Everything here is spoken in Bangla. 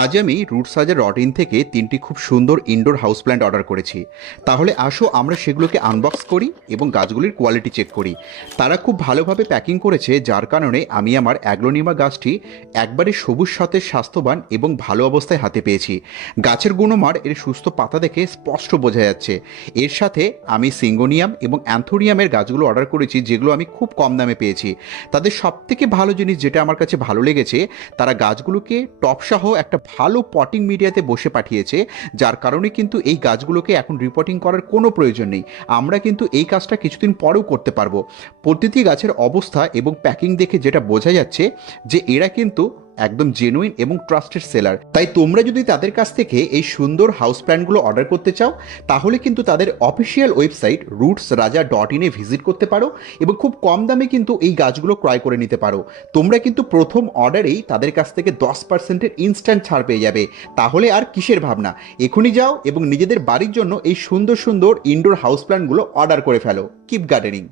আজ আমি রুটসাজের থেকে 3টি খুব সুন্দর ইনডোর হাউস প্ল্যান্ট অর্ডার করেছি। তাহলে আসো আমরা সেগুলোকে আনবক্স করি এবং গাছগুলির কোয়ালিটি চেক করি। তারা খুব ভালোভাবে প্যাকিং করেছে, যার কারণে আমি আমার অ্যাগ্লোনিমা গাছটি একবারে সবুজ সতেজ, স্বাস্থ্যবান এবং ভালো অবস্থায় হাতে পেয়েছি। গাছের গুণমান এর সুস্থ পাতা দেখে স্পষ্ট বোঝা যাচ্ছে। এর সাথে আমি সিঙ্গোনিয়াম এবং অ্যান্থোরিয়ামের গাছগুলো অর্ডার করেছি, যেগুলো আমি খুব কম দামে পেয়েছি। তাদের সবথেকে ভালো জিনিস যেটা আমার কাছে ভালো লেগেছে, তারা গাছগুলোকে টপসহ একটা ভালো পটিং মিডিয়াতে বসে পাঠিয়েছে, যার কারণে কিন্তু এই গাছগুলোকে এখন রিপোর্টিং করার কোনো প্রয়োজন নেই। আমরা কিন্তু এই কাজটা কিছুদিন পরেও করতে পারবো। প্রতিটি গাছের অবস্থা এবং প্যাকিং দেখে যেটা বোঝা যাচ্ছে যে এরা কিন্তু একদম জেনুইন এবং ট্রাস্টেড সেলার। তাই তোমরা যদি তাদের কাছ থেকে এই সুন্দর হাউস প্ল্যান্টগুলো অর্ডার করতে চাও, তাহলে কিন্তু তাদের অফিসিয়াল ওয়েবসাইট rootsraja.in ভিজিট করতে পারো এবং খুব কম দামে কিন্তু এই গাছগুলো ক্রয় করে নিতে পারো। তোমরা কিন্তু প্রথম অর্ডারেই তাদের কাছ থেকে 10% ইনস্ট্যান্ট ছাড় পেয়ে যাবে। তাহলে আর কিসের ভাবনা, এখনই যাও এবং নিজেদের বাড়ির জন্য এই সুন্দর সুন্দর ইনডোর হাউস প্ল্যান্টগুলো অর্ডার করে ফেলো। Keep gardening.